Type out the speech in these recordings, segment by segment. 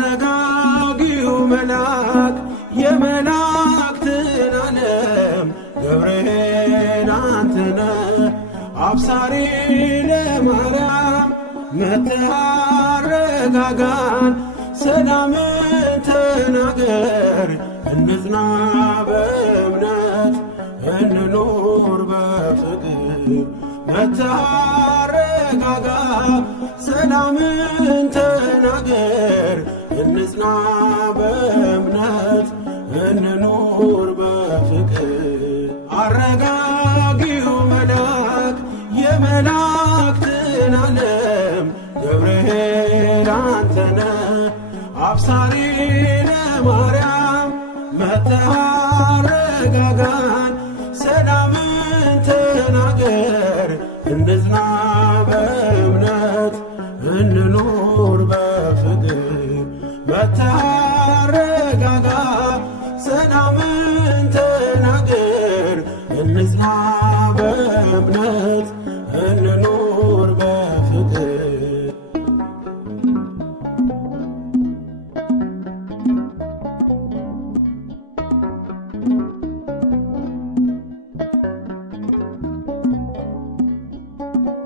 አረጋጊው መልአክ የመላእክትን ዓለም ገብርኤል አንተነ አብሳሪ ለማርያም መጥተህ አረጋጋን ሰላምን ተናገር እንጽና በእምነት እንኑር በፍቅር መጥተህ አረጋጋ ሰላምን ተናገር እንጽና በእምነት እንኑር በፍቅር አረጋጊው መልአክ የመላእክትን ዓለም ገብርኤል አንተነ አብሳሪ ለማርያም መጥተህ አረጋጋን ሰላምን ተናገር እንጽና በእምነት እንኑር በፍቅር መጥተህ አረጋጋ ሰላምን ተናገር እንጽና በእምነት እንኑር በፍቅር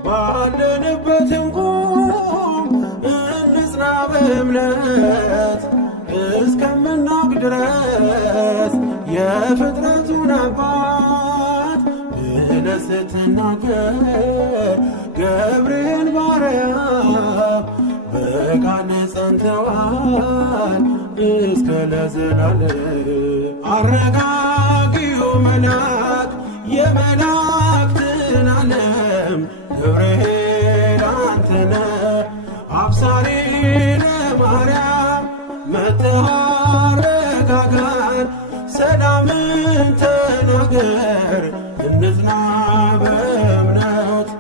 ባለንበት እንቁም እንጽና በእምነት እስከምናውቅ ድረስ የፍጥረቱን አባት ብለህ ስትናገር ገብርኤል ባሪያህ በቃል ጸንተዋል እስከ ለዘላለም አረጋጊው መልአክ የመላእክትን ዓለም ገብርኤል አንተነ አብሳሪ ለማርያም መጥተህ አረጋጋን ሰላምን ተናገር እንጽና በእምነት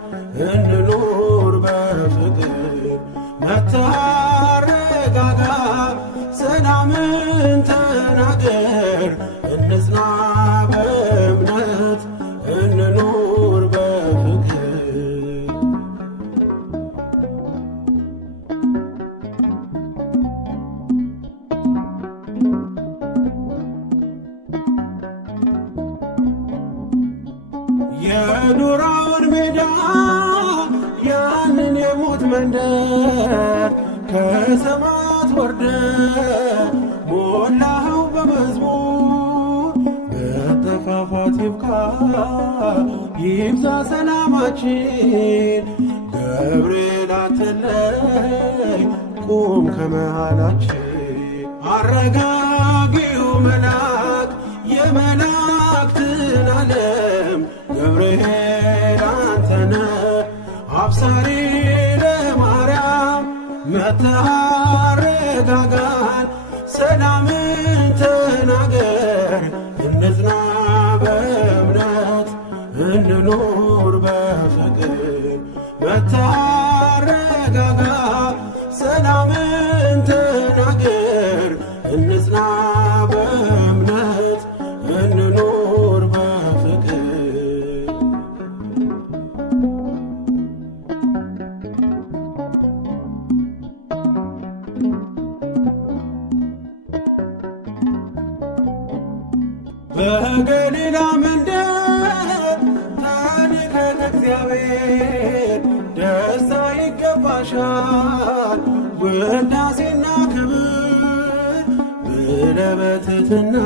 እንኑር በፍቅር መጥተህ አረጋጋ ሰላምን ተናገር እንጽና በእምነት እንኑር በፍቅር የዱራውን ሜዳ ያንን የሞት መንደር ከሰማት ወርደ ሞላኸው በመዝሙር መጠፋፋት ይብቃ ይብዛ ሰላማችን ገብርኤል አትለይ ቁም ከመሃላችን አረጋጊው መልአክ የመላእክትን ዓለም ገብርኤል አንተነ አብሳሪ ለማርያም መጥተህ አረጋጋን ሰላምን ተናገር እንጽና በእምነት እንኑር በፍቅር መጥተህ አረጋጋ ሰላምን ተናገር እንጽና በእምነት እንኑር በፍቅር በገሊላ መንደር ታሪከ እግዚአብሔር ደስታ ይገባሻል ውዳሴና ክብር ብለህ በትሕትና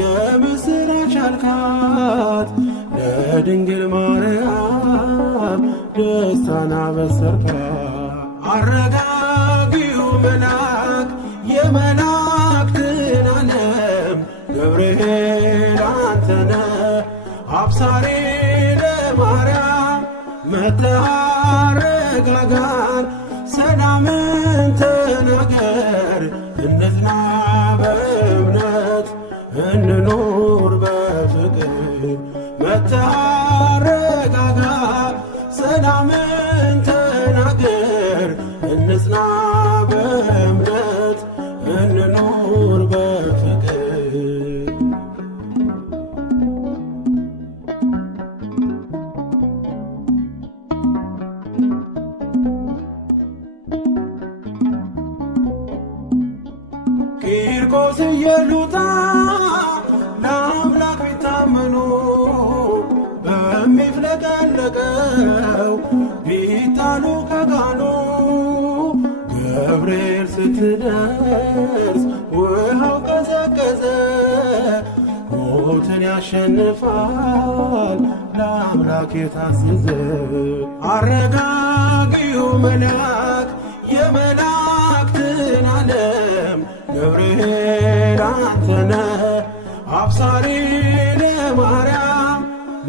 የምስራች አልካት ለድንግል ማርያም ደስታን አበሰርካት አረጋጊው መልአክ የመላእክትን ዓለም ገብርኤል አንተነ አብሳሪ ለማርያም መጥተህ አረጋጋን ሰላምን ተናገር እንጽና በእምነት እንኑር በፍቅር መጥተህ አረጋጋ፣ ሰላምን ተናገር። እንጽና በእምነት እንኑር በፍቅር። ቂርቆስ ኢየሉጣ ለአምላክ ቢታመኑ በሚፍለቀለቀው ቢጣሉ ከጋኑ ገብርኤል ስትደርስ ውሃው ቀዘቀዘ። ሞትን ያሸንፋል ለአምላክ የታዘዘ አረጋጊው መልአክ የመላእክትን ዓለም ገብርኤል አንተነ አብሳሪ ለማርያም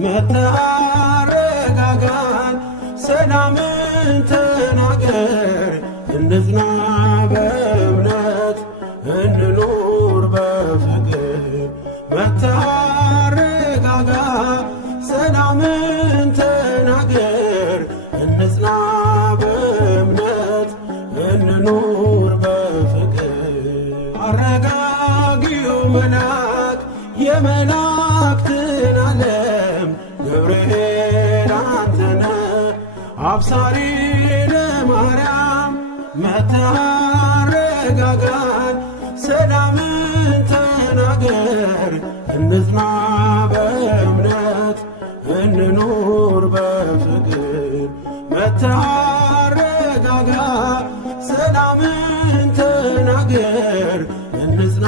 መጥተህ አረጋጋን፣ ሰላምን ተናገር። እንጽና በእምነት እንኑር በፍቅር። መጥተህ አረጋጋ፣ ሰላምን ተናገር። እንጽና በእምነት እንኑር በፍቅር። አረጋጊው መልአክ የመላእክትን ዓለም ገብርኤል አንተነ አብሳሪ ለማርያም መጥተህ አረጋጋን፣ ሰላምን ተናገር። እንጽና በእምነት እንኑር በፍቅር። መጥተህ አረጋጋ፣ ሰላምን ተናገር። እንጽና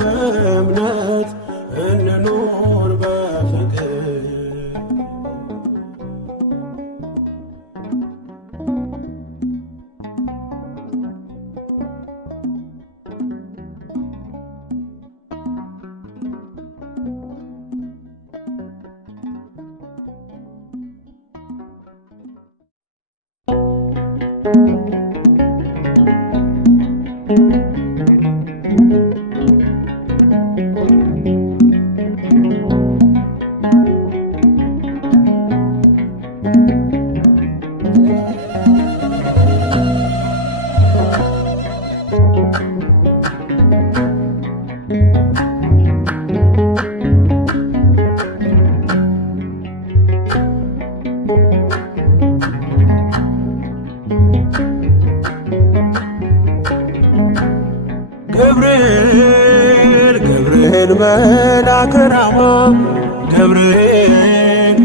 በእምነት እንኑር በፍቅር። ገብርኤል ገብርኤል መልአከ ራማ ገብርኤል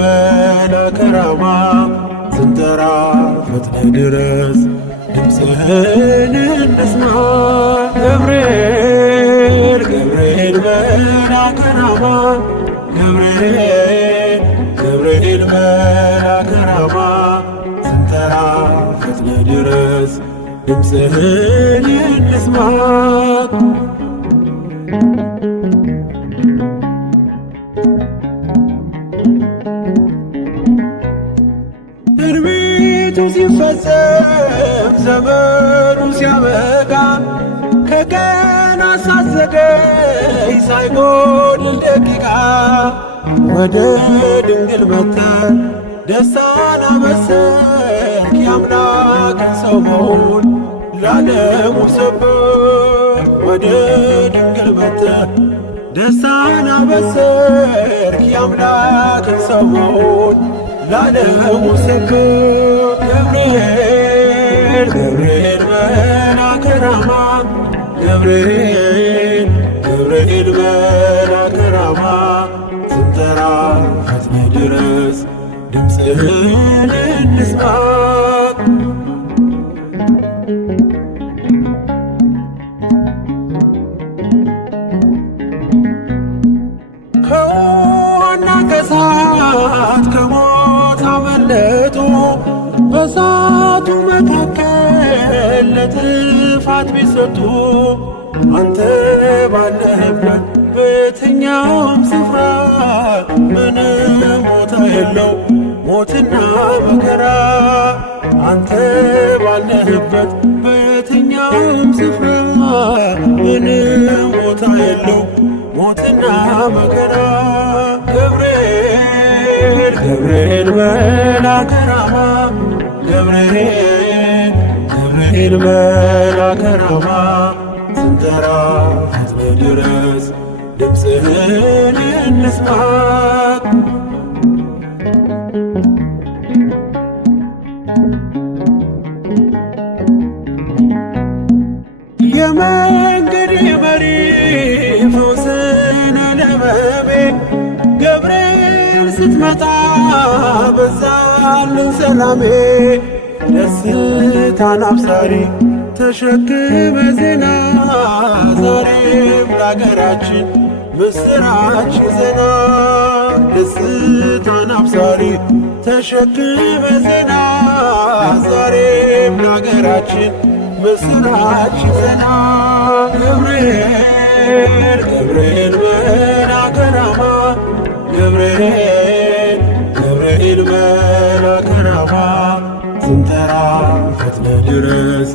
መልአከ ራማ ስንጠራ ፈጥነህ ድረስ ድምፅህን እንስማ። ገብርኤል መልአከ ራማ ገብርኤል መልአከ ራማ ስንጠራ ፈጥነህ ድረስ ድምፅህን እንስማ። ትንቢቱ ሲፈጸም ዘመኑ ሲያበቃ ከቀናት ሳትዘገይ ሳይጎድል ደቂቃ ወደ ድንግል መጥተህ ደስታን አበሰርክ። የአምላክን ሰው መሆን ለዓለሙ ሰበክ። ወደ ድንግል መጥተህ ደስታን አበሰርክ። የአምላክን ሰው መሆን ለዓለሙ ሰበክ። ገብርኤል መልአከ ራማ ገብርኤል መልአከ ራማ ስንጠራ ፈጥነህ ድረስ ድምፅህን እንስማ። ከውሃና ከእሳት ከሞት አመለጡ በእሳቱ መካከል ለጥፋት ቢሰጡ አንተ ባለህበት በየትኛውም ስፍራ ምንም ቦታ የለው ሞትና መከራ። አንተ ባለህበት በየትኛውም ስፍራ ምንም ቦታ የለው ሞትና መከራ። መልአከ ራማ ገብርኤል ገብርኤል መልአከ ራማ ስንጠራ ፈጥነህ ድረስ ድምፅህን እንስማ። የመንገዴ መሪ ፈውስነ ለሕመሜ ገብርኤል ስትመጣ በዛልኝ ሰላሜ። ደስታን አብሳሪ ተሸክመ ዜና ዛሬም ለአገራችን ምስራች ዜና። ደስታን አብሳሪ ተሸክመ ዜና ዛሬም ለአገራችን ምስራች ዜና። ገብርኤል ገብርኤል መልአከ ራማ ገብርኤል ገብርኤል መልአከ ራማ ስንጠራ ፈጥነህ ድረስ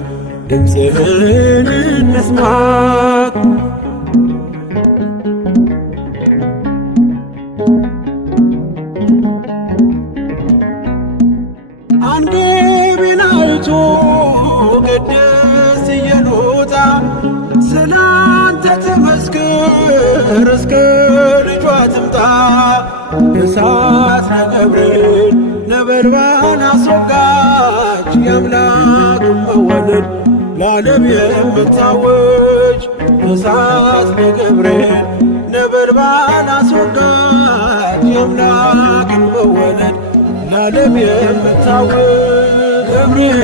ድምፅህን እንስማ። አንጌቤን አይቶ ቅድስት ኢየሉጣ ስላንተ ተመስክር እስከ ልጇ ትምጣ። እሳት ገብርኤል ነበልባል አስወጋች የአምላክን መወለድ ለዓለም የምታወጅ። እሳት ገብርኤል ነበልባል አስወጋች የአምላክን መወለድ ለዓለም የምታወጅ። ገብርኤል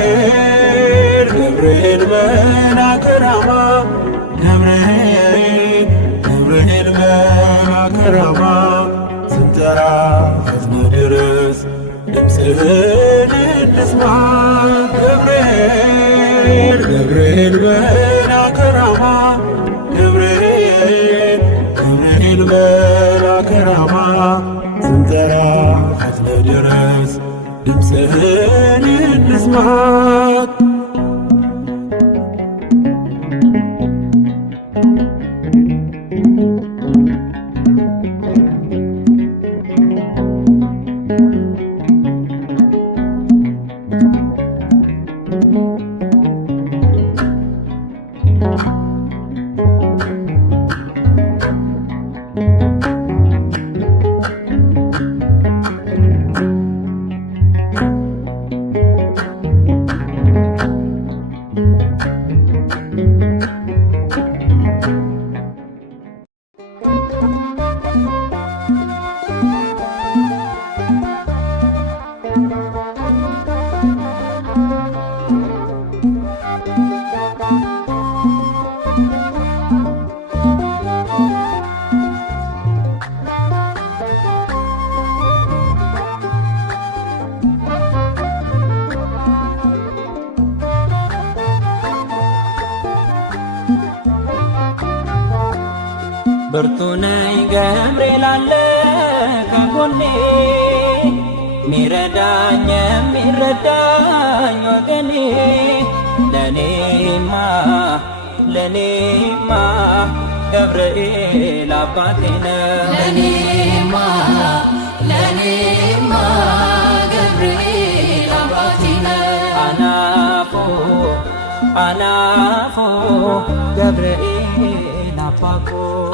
ገብርኤል መልአከ ራማ ገብርኤል ገብርኤል መልአከ ራማ ስንጠራ ፈጥነህ ድረስ ድምፅህን እንስማ። ገብርኤል ገብርኤል መልአከ ራማ ገብርኤል ገብርኤል መልአከ ራማ ስንጠራ ፈጥነህ ድረስ ድምፅህን እንስማ። ብርቱ ነኝ ገብርኤል አለ ከጎኔ ሚረዳኝ የሚረዳኝ ወገኔ። ለኔማ ለኔማ ገብርኤል አባቴ ነው። ለኔማ ለኔማ ገብርኤል አባቴ ነው። አናፎ አናፎ ገብርኤል አባኮ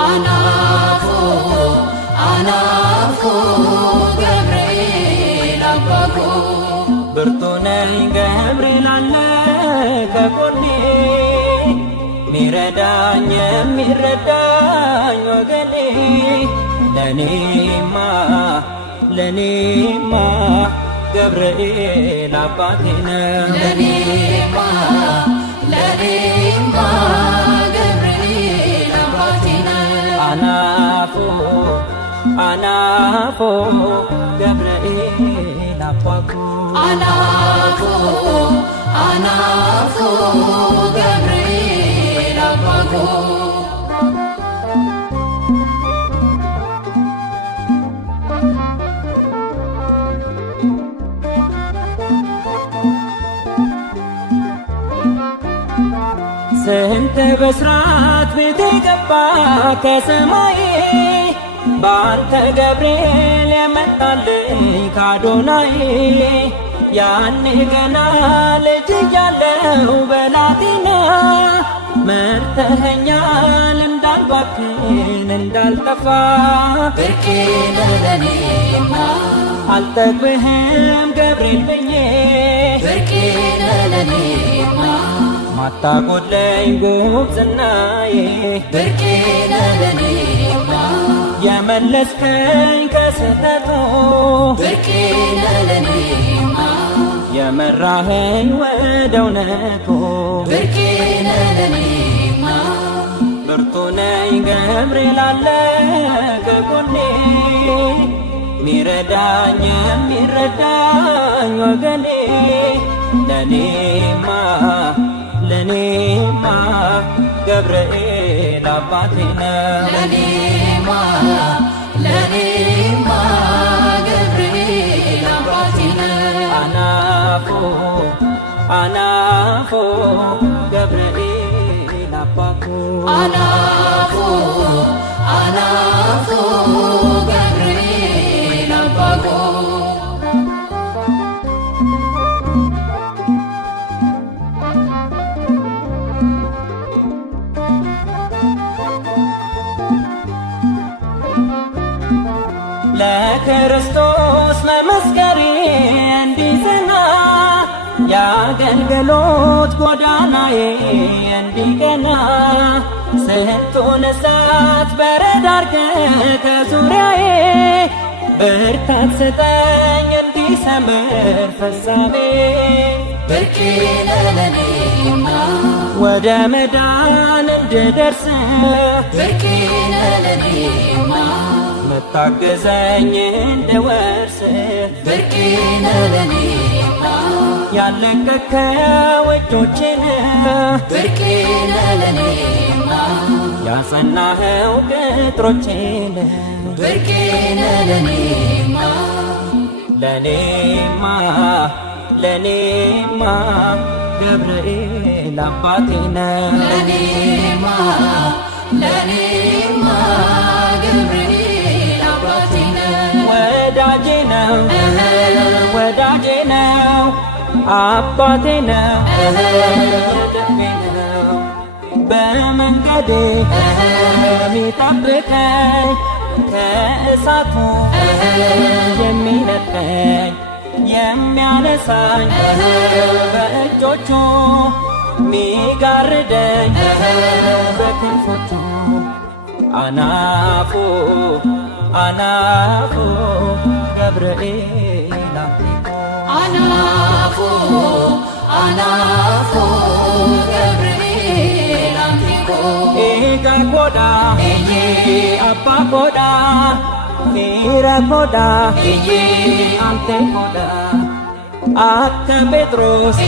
አናፎ አናፎ ገብርኤል አባኮ። ብርቱ ነኝ ገብርኤል አለ ከጎኔ ሚረዳኝ የሚረዳኝ ወገኔ። ለኔማ ለኔማ ገብርኤል አባቴ ነው። ለኔማ ለኔማ ገብርኤል አባቴ ነው። አናፎ አናፎ ገብርኤል አባኮ አናፎ አናፎ ገብርኤል አባኮ። ስንት በስራት ቤቴ ገባ ከሰማይ በአንተ ገብርኤል የመጣልኝ ካዶናዬ ያኔ ገና ልጅ እያለሁ በላቲና መርተኸኛል እንዳልባክን እንዳልጠፋ ብርቄ ነህ ለኔማ አልጠግብህም ገብርኤል ብዬ ብርቄ ነህ ለኔማ ማታጎድለኝ ጉብዝናዬ ብርቄ ነህ ለኔማ የመለስከኝ ከስህተቱ ብርቄ ነህ ለኔማ የመራኸኝ ወደ እውነቱ ብርቄ ነህ ለኔማ ብርቱ ነኝ ገብርኤል አለ ከጎኔ ሚረዳኝ የሚረዳኝ ወገኔ ለኔማ ገብርኤል አባቴ ነው ለኔማ ገብርኤል አባቴ ነህ አናፎ ገብርኤል አባቱ አናፎ ገብርኤል አባጎ ለክርስቶስ መመስከሬ እንዲጸና የአገልግሎት ጎዳናዬ እንዲቀና ስንቱን እሳት በረድ አድርገህ ከዙሪያዬ ብርታት ስጠኝ እንዲሰምር ፍጻሜ ብርቄ ነህ ለኔማ ወደ መዳን እንድደርስ ብርቄ ነህ ለኔማ መታገዘኝ እንድወርስ ብርቄ ነህ ለኔማ ያለቀቅከው እጆችን ብርቄ ነህ ለኔማ ያጸናኸው ቅጥሮችን ብርቄ ነህ ለኔማ ለኔማ ገብርኤል አባቴ ነው ለኔማ ገብርኤል አባቴ ነህ ወዳጄ ነው አባቴ ነው የልቤ ነው በመንገዴ የሚጠብቀኝ ከእሳቱ የሚነጥቀኝ የሚያነሳኝ በእጆቹ ሚጋርደኝ በክንፎቹ አናፉ ገብርኤል አናፎ ገብርኤል አንቲኮ ኤጋ ኮዳ አባ ኮዳ ፊረ ኮዳ አንቴ ኮዳ አከ ጴጥሮስ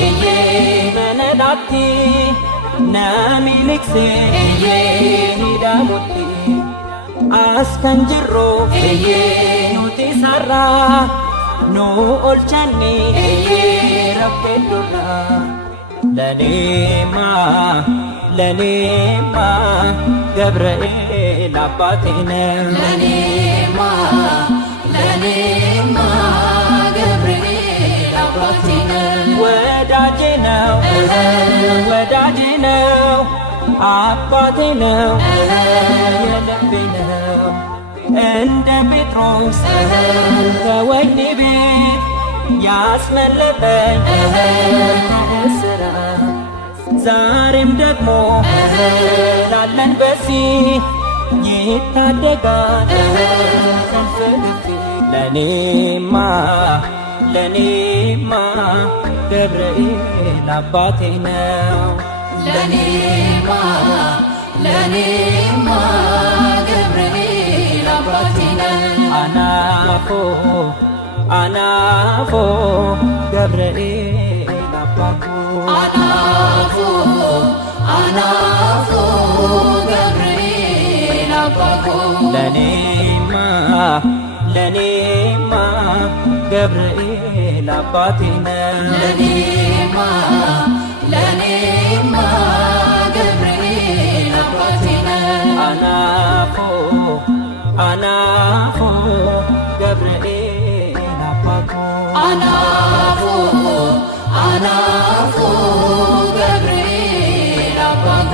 መነዳቲ ነሚሊክሴ ሂዳሙቲ አስከንጅሮ ኑቲ ሰራ ኑ ኦልቻኒ ረቤ ዱራ ለኔማ ገብርኤል አባቴ ነው ለኔማ ገብርኤል አባቴ ነህ ወዳጄ ነው አባቴ ነው የልቤ ነው እንደ ጴጥሮስ ከወህኒ ቤት ያስመለጠኝ ከእስራት ዛሬም ደግሞ ላለን በዚህ ይታደጋል ከፍ ለኔማ ገብርኤል አባቴ ነው ለኔማ ገብርኤል አባቴ ነህ አናፎ ገብርኤል አባቱ አናፎ ገብርኤል አባጎ ለኔማ ገብርኤል አባቴ ነው ለኔማ ገብርኤል አባቴ ነህ አናፎ ገብርኤል አባቱ አናፉ አናፉ ገብርኤል አባኮ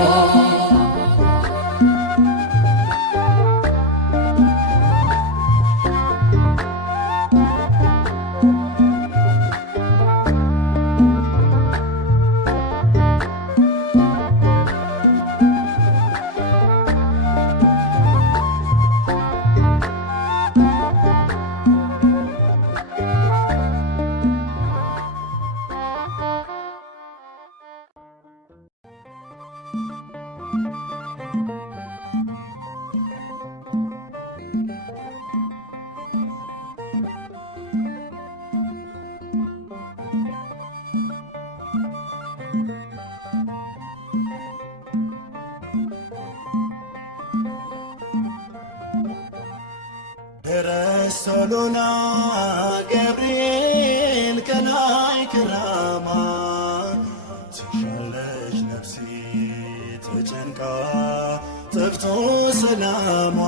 ረሶሎና ገብርኤል ከላይ ከራማ ትሻለች ነፍሴ ተጨንቃ ጠፍቶ ሰላሟ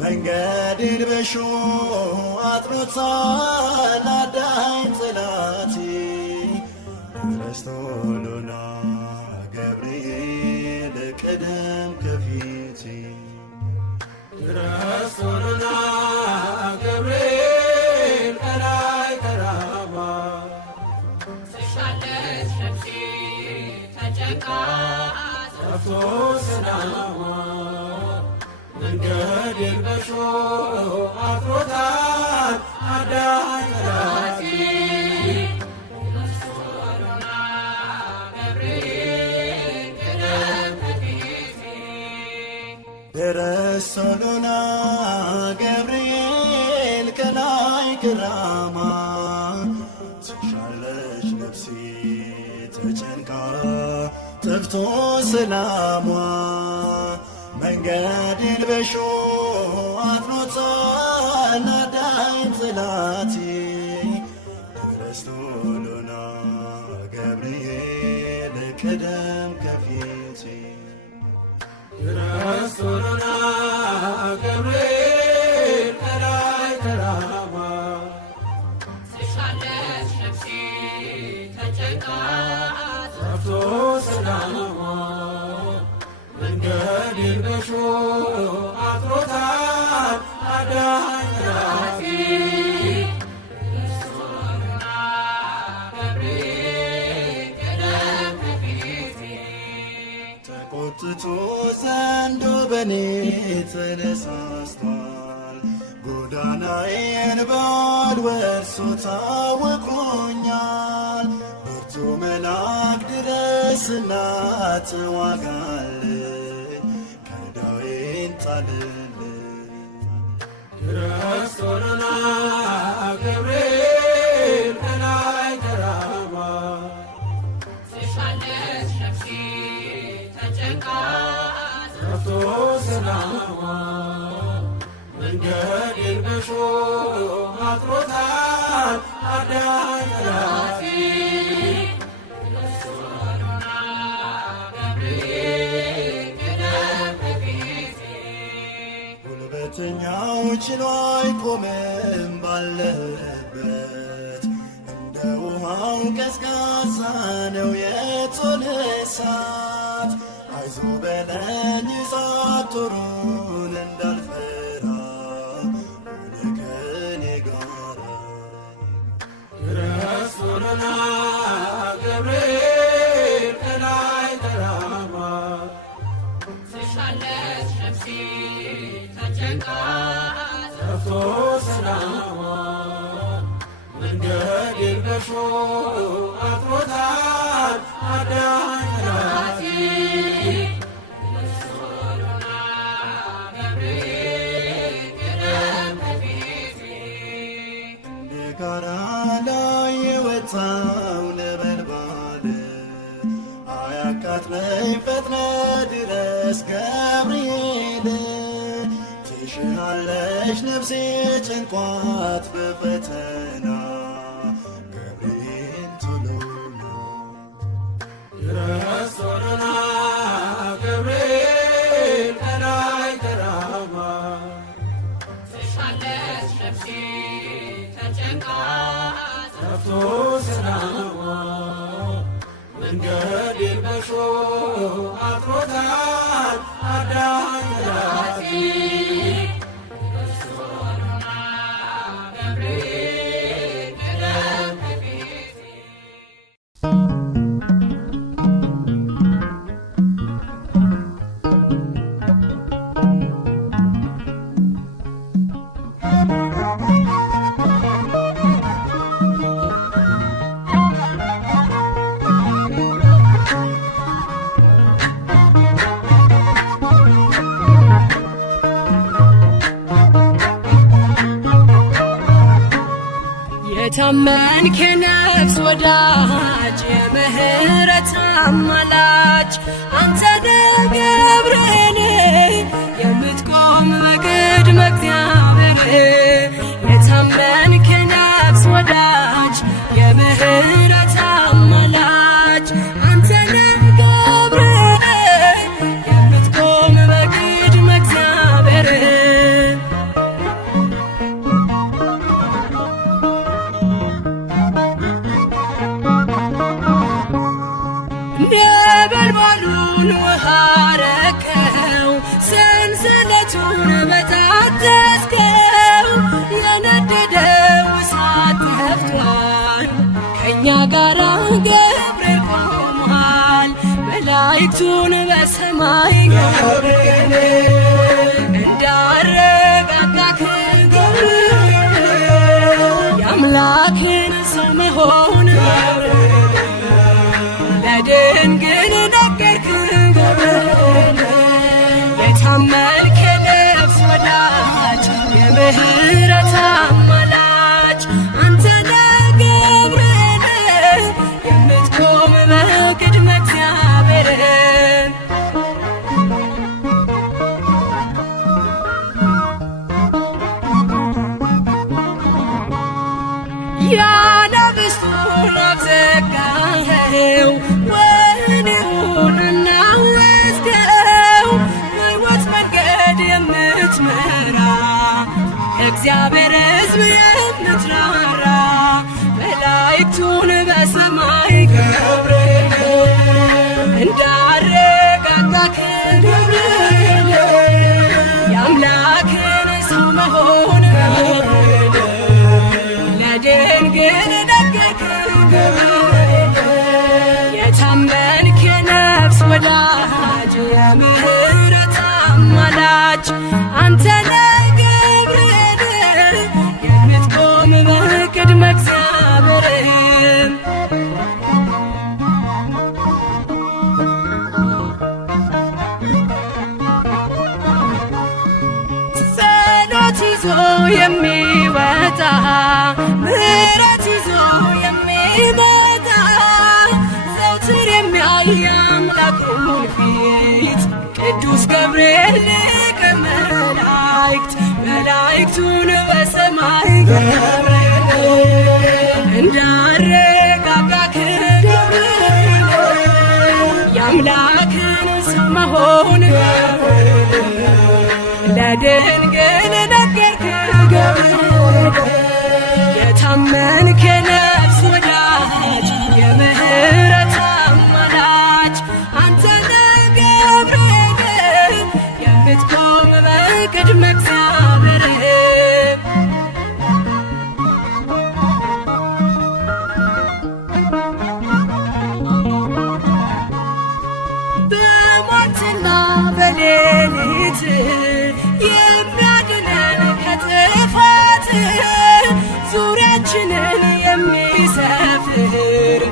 መንገዴን በእሾህ አጥሮታል አዳኝ ጠላቴ ረሶሎና ገብርኤል ቅደም ከፊቴ ረሶሎና ገብርኤል ከላይ ከራማ ትሻለች ነፍሴ ተጨንቃ ጠፍቶ ሰላሟ መንገዴን በእሾህ አጥሮታል አዳኝ ጠላቴ ረሶሎና ገብርኤል ቅደም ከፊቴ ረሶሎና ገብርኤል ከላይ ከራማ ትሻለች ነፍሴ ተጨንቃ ጠፍቶ ሰላሟ መንገዴን በእሾህ አጥሮታል አዳኝ ጠላቴ ረሶሎና ገብርኤል ቅደም ከፊቴ ረሶሎና ገብርኤል ከላይ ከራማ ትሻለች ነፍሴ ተጨንቃ ጠፍቶ ሰላሟ መንገዴን በእሾህ አጥሮታል አዳኝ ጠላቴ ረሶሎና ገብርኤል ቅደም ከፊቴ ተቆጥቶ ዘንዶ በኔ ተነሳስቷል ጎዳናዬን በአድ ወርሶ ታውቆኛል ብርቱ መልአክ ድረስና ተዋጋልኝ ከዳዬን ጣልልኝ ረሶሎና ገብርኤል ከላይ ከራማ ትሻለች ነፍሴ ተጨንቃ ጠፍቶ ሰላሟ መንገዴን በእሾህ አጥሮታል አዳኝ ጠላቴ ረሶሎና ገብርኤል ቅደም ከፊቴ ጉልበተኛው ችሎ አይቆምም ባለበት እንደ ውሃው ቀዝቃዛ ነው የቶን እሳት አይዞ በለኝ እሳት ጦሩን እንዳልፈራ ሆነ ከኔ ጋራ ረሶሎና ገብርኤል ከላይ ከራማ ትሻለች ነፍሴ ተጨንቃ ጠፍቶ ሰላሟ መንገዴን በእሾህ አጥሮታል አዳኝ ጠላቴ ረሶሎና ገብርኤል ቅደም ከፊቴ እንደ ጋራ ላይ የወጣው ነበልባል አያቃጥለኝ ፈጥነ ድረስ ገብርኤል ትሽራለች ነፍሴ ጭንቋት በፈተና ገብርኤል ቶሎና ረሶሎና ገብርኤል ከላይ ከራማ ትሻለች ነፍሴ ተጨንቃ ጠፍቶ ሰላሟ መንገዴን በሾህ አጥሮታል አዳኝ ጠላቴ የታመንክ የነፍስ ወዳጅ የምህረት አማላጅ አንተ ነህ ገብርኤል የምትቆም በቅድመ እግዚአብሔር የታመንክ የነፍስ ወዳጅ የምህረት አማላጅ አንተ ነህ ገብርኤል የምትቆም በቅድመ እግዚአብሔር ነበልባሉን ውሃ ረከው ሰንሰለቱን በታተስከው የነደደው እሳት ጠፍቷል ከእኛ ጋራ ገብርኤል ቆሟል መላእክቱን በሰማይ ገብርኤል እንዳረጋጋክ ገብርኤል የአምላክን ሰው መሆን ለድንግል ነገርክ ገብርኤል የታመንክ የነፍስ ወዳጅ የምህረት አማላጅ አንተ ነህ ገብርኤል የምትቆም በቅድመ እግዚአብሔር ያለብስቱን አፍ ዘጋኸው ወህኒውን እናወስከው ሕይወት መንገድ የምትመራ እግዚአብሔር ሕዝብ የምትራራ መላእክቱን በሰማይ ገብርኤል እንዳረጋጋክ ገብርኤል የአምላክን ሰው መሆን ለድንግል ነገርክ ገብርኤል የታመንክ የነፍስ ወዳጅ የምህረት አማላጅ አንተ ነህ ገብርኤል የምትቆም በቅድመ እግዚአብሔር ጸሎት ይዞ የሚወጣ ምሕረት ይዞ የሚመጣ ዘውትር የሚያይ አምላኩን ፊት ቅዱስ ገብርኤል ሊቀ መላእክት መላእክቱን በሰማይ ገብርኤል እንዳረጋጋክ ገብርኤል የአምላክን ሰው መሆን ለድንግል ነገርክ ገብርኤል የታመንክ የነፍስ ወዳጅ የምህረት አማላጅ አንተ ነህ ገብርኤል የምትቆም በቅድመ እግዚአብሔር በሞትና በሌሊት የሚያድነን ከጥፋት ዙሪያችንን የሚሰፍር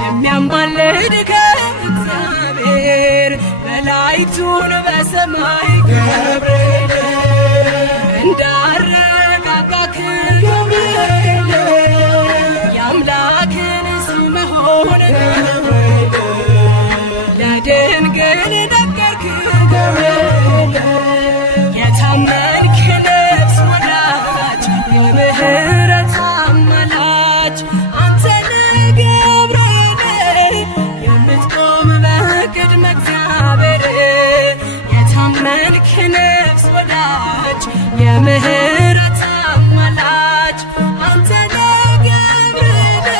የሚያማልድ ከእግዚአብሔር መላእክቱን በሰማይ ገብርኤል እንዳረጋጋክ ገብርኤል የአምላክን ሰው መሆን ለድንግል ነገርክ ገብርኤል የታመንክ ነፍስ ወዳጅ የምህረት አማላጅ አንተ ነህ ገብርኤል የምትቆም በቅድመ እግዚአብሔር የታመንክ ነፍስ ወዳጅ የምህረት አማላጅ አንተ ነህ ገብርኤል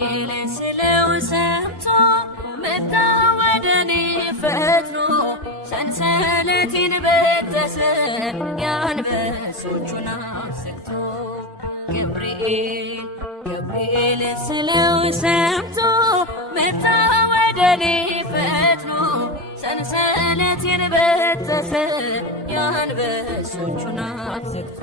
ገብርኤል ስለው ሰምቶ መጣ ወደኔ ፈጥኖ ሰንሰለቴን በጠሰ የአንበሶቹን አፍ ዘግቶ ገብርኤል ስለው ሰምቶ መጣ ወደኔ ፈጥኖ ሰንሰለቴን በጠሰ የአንበሶቹን አፍ ዘግቶ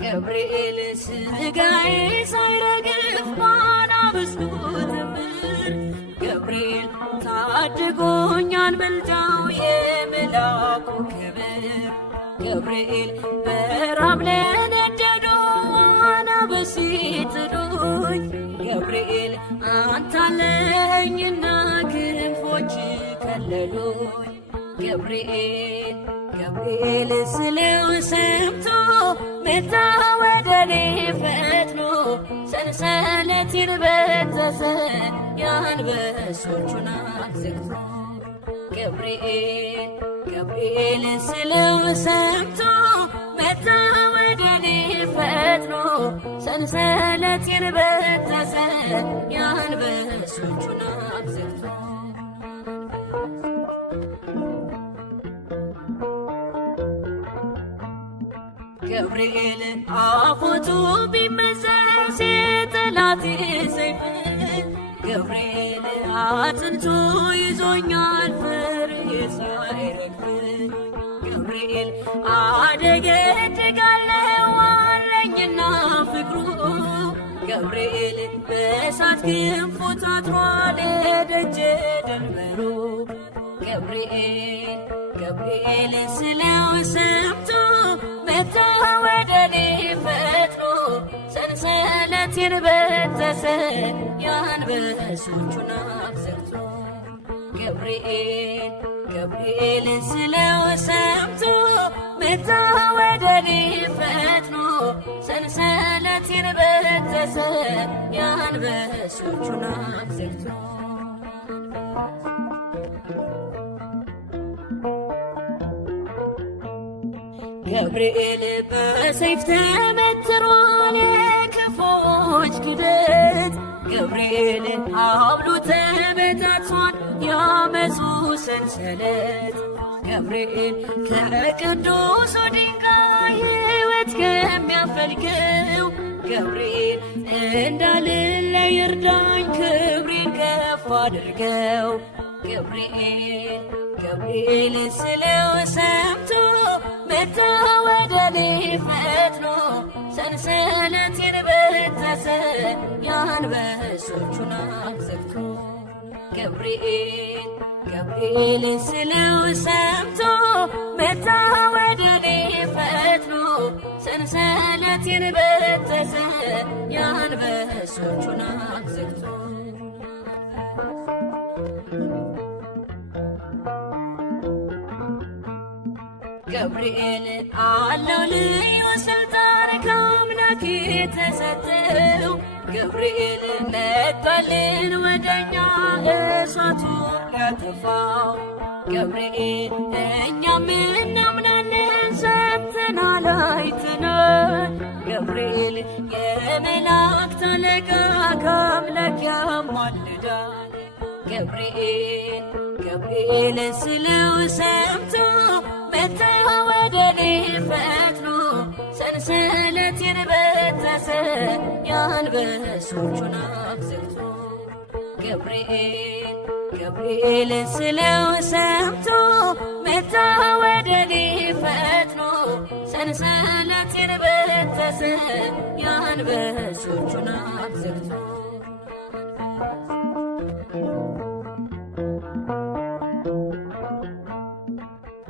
ገብርኤል ስጋዬ ሳይረግፍ ባናብስቱ ትምር ገብርኤል ታድጎኛል ምልጃው የመላኩ ክብር ገብርኤል በራብ ለነደዱ አናብስት ሲጥሉኝ ገብርኤል አንታለኝና ክንፎች ከለሉኝ ገብርኤል ስለው ሰምቶ መጣ ወደኔ ፈጥኖ ሰንሰለቴን በጠሰ የአንበሶቹን አፍ ዘግቶ ገብርኤል ስለው ሰምቶ መጣ ወደኔ ፈጥኖ ሰንሰለቴን በጠሰ የአንበሶቹን አፍ ዘግቶ ገብርኤል አፎቱ ቢመዘዝ የጠላቴ ሰይፍ ገብርኤል አጽንቶ ይዞኛል ፍሬ ሳይረግፍ ገብርኤል አደገድጋለሁ አለኝና ፍቅሩ ገብርኤል በእሳት ክንፉ ታጥሯል የደጀ ደንበሩ ገብርኤል ስለው ሰምቶ መጣ ወደኔ ፈጥኖ ሰንሰለቴን በጠሰ የአንበሶቹን አፍ ዘግቶ ገብርኤል ስለው ሰምቶ መጣ ወደኔ ፈጥኖ ሰንሰለቴን በጠሰ የአንበሶቹን አፍ ዘግቶ ገብርኤል በሰይፍ ተመትሯል የክፎች ክደት ገብርኤል ሀብሉ ተበታቷል ያመፁ ሰንሰለት ገብርኤል ከቅዱሱ ድንጋይ ሕይወት ከሚያፈልቀው ገብርኤል እንዳልለይ እርዳኝ ክብሬን ከፍ አድርገው ገብርኤል ስለው ሰምቶ መጣ ወደኔ ፈጥኖ ሰንሰለቴን በጠሰ የአንበሶቹን አፍ ዘግቶ ገብርኤል ስለው ሰምቶ መጣ ወደኔ ፈጥኖ ሰንሰለቴን በጠሰ የአንበሶቹን አፍ ዘግቶ ገብርኤል አለው ልዩ ስልጣን ከአምላክ የተሰጠው ገብርኤል መጣልን ወደኛ እሳቱ ሊያጠፋው ገብርኤል እኛም እናምናለን ሰምተናል አይተናል ገብርኤል የመላእክት አለቃ ከአምላክ ያማልዳል ገብርኤል ስለው ሰምቶ መጣ ወደኔ ፈጥኖ ሰንሰለቴን በጠሰ የአንበሶቹን አፍ ዘግቶ ገብርኤል ስለው ሰምቶ መጣ ወደኔ ፈጥኖ ሰንሰለቴን በጠሰ የአንበሶቹን አፍ ዘግቶ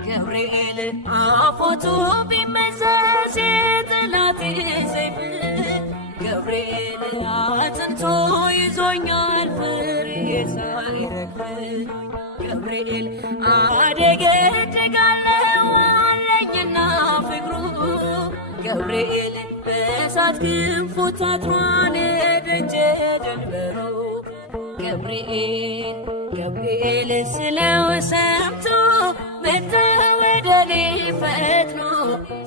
ገብርኤል አፎቱ ቢመዘዝ የጠላቴ ሰይፍ ገብርኤል አጽንቶ ይዞኛል ፍሬ ሳይረግፍ ገብርኤል አደገድጋለሁ አለኝና ፍቅሩ ገብርኤል በእሳት ክንፉ ታጥሯል የደጀ ደንበሩ ገብርኤል ስለው ሰምቶ መጣ ወደኔ ፈጥኖ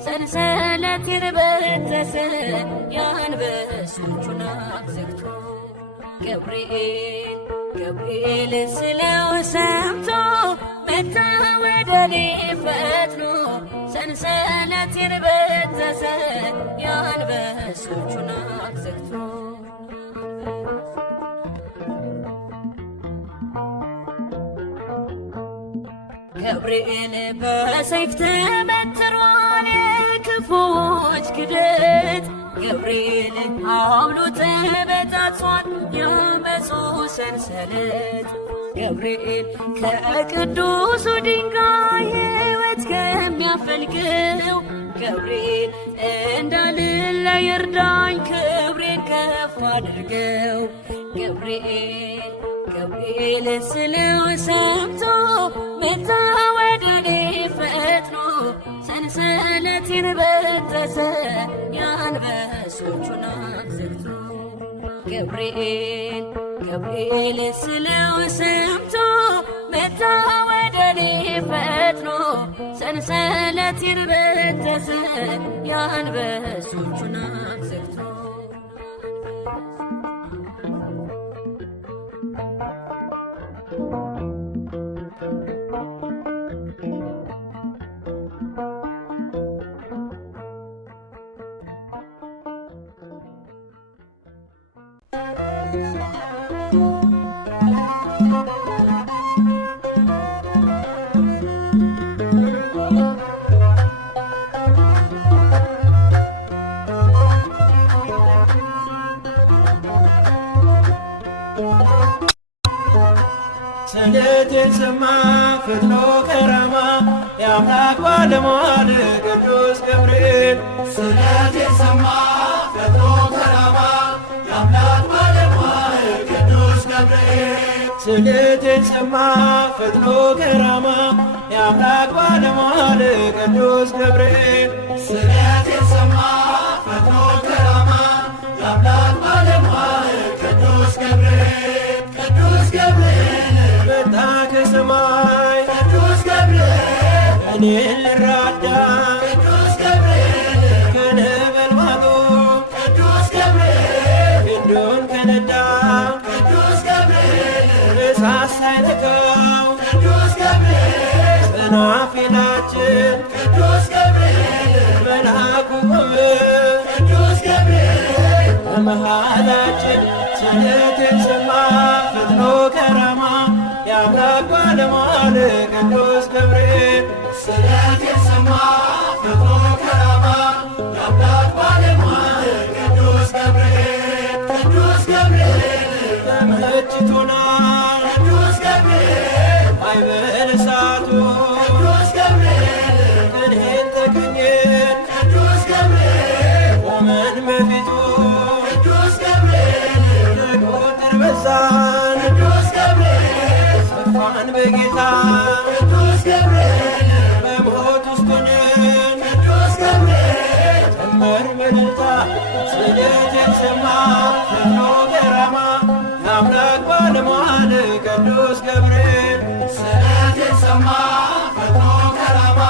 ሰንሰለቴን በጠሰ የአንበሶቹን አፍ ዘግቶ ገብርኤል ገብርኤል ስለው ሰምቶ መጣ ወደኔ ፈጥኖ ሰንሰለቴን በጠሰ የአንበሶቹን አፍ ዘግቶ ገብርኤል በሰይፍ ተመትሯል የክፉዎች ክደት ገብርኤል አውሎ ተበጣጥሷል የአመፁ ሰንሰለት ገብርኤል ከቅዱሱ ድንጋይ ሕይወት ከሚያፈልቀው ገብርኤል እንዳልለይ እርዳኝ ክብሬን ከፍ አድርገው ገብርኤል ገብርኤል ስለው ሰምቶ መጣ ወደኔ ፈጥኖ ሰንሰለቴን በጠሰ የአንበሶቹን አፍ ዘግቶ ገብርኤል ገብርኤል ስለው ሰምቶ መጣ ወደኔ ፈጥኖ ሰንሰለቴን በጠሰ የአንበሶቹን አፍ ዘግቶ ስደቴን ሰማ ፈጥኖ ከራማ የአምላክ ባለሟል ቅዱስ ገብርኤል ስደቴን ሰማ ፈጥኖ ከራማ የአምላክ ባለሟል ቅዱስ ገብርኤል ስደቴን ሰማ ፈጥኖ ከራማ የአምላክ ባለሟል ቅዱስ ገብርኤል ስደቴን ሰማ ፈጥኖ ከራማ የአምላክ ባለሟል ቅዱስ ገብርኤል ቅዱስ ገብርኤል መጣ ከሰማይ ቅዱስ ገብርኤል እኔን ልራዳ ቅዱስ ገብርኤል ከነበልባሉ ቅዱስ ገብርኤል ክንዱን ከነዳ ቅዱስ ገብርኤል እሳት ሳይነካው ቅዱስ ገብርኤል ሰናፊላችን ቅዱስ ገብርኤል መልአኩ ቆመ ቅዱስ ገብርኤል በመሃላችን ስደቴን ሰማ ፈጥኖ ከራማ የአምላክ ባለሟል ቅዱስ ገብርኤል ስደቴን ሰማ ፈጥኖ ከራማ የአምላክ ባለሟል ቅዱስ ገብርኤል ቅዱስ ገብርኤል ተመችቶናል ቅዱስ ገብርኤል ማዕበል እሳቱ ቅዱስ ገብርኤል እኔን ተገኘን ቅዱስ ገብርኤል ቆመን በፊቱ ቅዱስ ገብርኤል ለቁጥር በዛን ቅዱስ ገብርኤል ሰፋን በጌታ ቅዱስ ገብርኤል በሞት ውስጥ ሆነን ቅዱስ ገብርኤል ዘመር በእልልታ ስደቴን ሰማ ፈጥኖ ከራማ የአምላክ ባለሟል ቅዱስ ገብርኤል ስደቴን ሰማ ፈጥኖ ከራማ